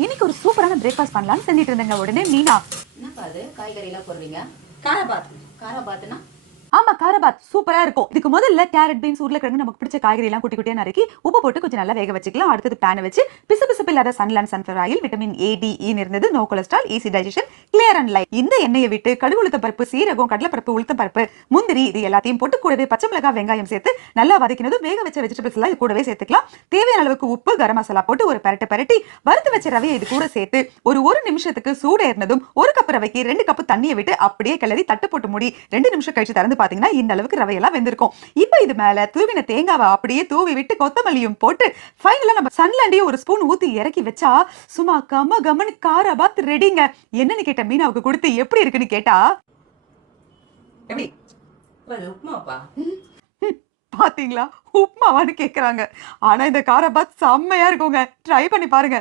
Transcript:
இன்னைக்கு ஒரு சூப்பரான பிரேக்ஃபாஸ்ட் பண்ணலாம்னு செஞ்சிட்டு இருந்தேங்க. உடனே மீனா, என்னப்பா அது காய்கறி எல்லாம் போடுறீங்க? காரபாத். காராபாத்துனா? ஆமா காரபாத் சூப்பரா இருக்கும். இதுக்கு முதல்ல கேரட், பீன்ஸ், உருளைக்கிழங்கு நமக்கு பிடிச்ச காய்கறி எல்லாம் குட்டி குட்டியா நறுக்கி உப்பு போட்டு கொஞ்சம் நல்லா வேக வச்சுக்கலாம். அடுத்தது பேனை வச்சு பிசு இல்லாத sunflower oil, vitamin A D E இருந்தது, no cholesterol, easy digestion, clear and light. இந்த எண்ணெயை விட்டு கடுகு, உளுத்தம் பருப்பு, சீரகம், கடலைப்பருப்பு, உளுத்தம் பருப்பு, முந்திரி இது எல்லாத்தையும் போட்டு கூடவே பச்சை மிளகாய், வெங்காயம் சேர்த்து நல்லா வதக்கினதும் வேக வச்ச வெஜிடபிள்ஸ் எல்லாம் இது கூடவே சேர்த்துக்கலாம். தேவையான அளவுக்கு உப்பு, கரம் மசாலா போட்டு ஒரு பரட்டி வறுத்து வச்ச ரவையை இது கூட சேர்த்து ஒரு நிமிஷத்துக்கு சூடு ஏறினதும் ஒரு கப் ரவைக்கு 2 கப் தண்ணியை விட்டு அப்படியே கிளறி தட்டு போட்டு மூடி 2 நிமிஷம் கழிச்சு திறந்து பாத்தீங்கன்னா இந்த அளவுக்கு ரவையெல்லாம் வெந்திருக்கும். இப்போ இது மேல தூவின தேங்காவை அப்படியே தூவி விட்டு கொத்தமல்லியும் போட்டு ஃபைனலா நம்ம சன்லண்டியும் ஒரு ஸ்பூன் ஊத்தி இறக்கி வச்சா சும்மா கம கமனு காரபாத் ரெடிங்க. என்னன்னு கேட்ட மீனாவுக்கு கொடுத்து எப்படி இருக்குன்னு கேட்டா, எப்படி உப்புமாப்பா? பாத்தீங்களா உப்மாவான்னு கேக்குறாங்க. ஆனா இந்த காரபாத் செம்மையா இருக்குங்க. ட்ரை பண்ணி பாருங்க.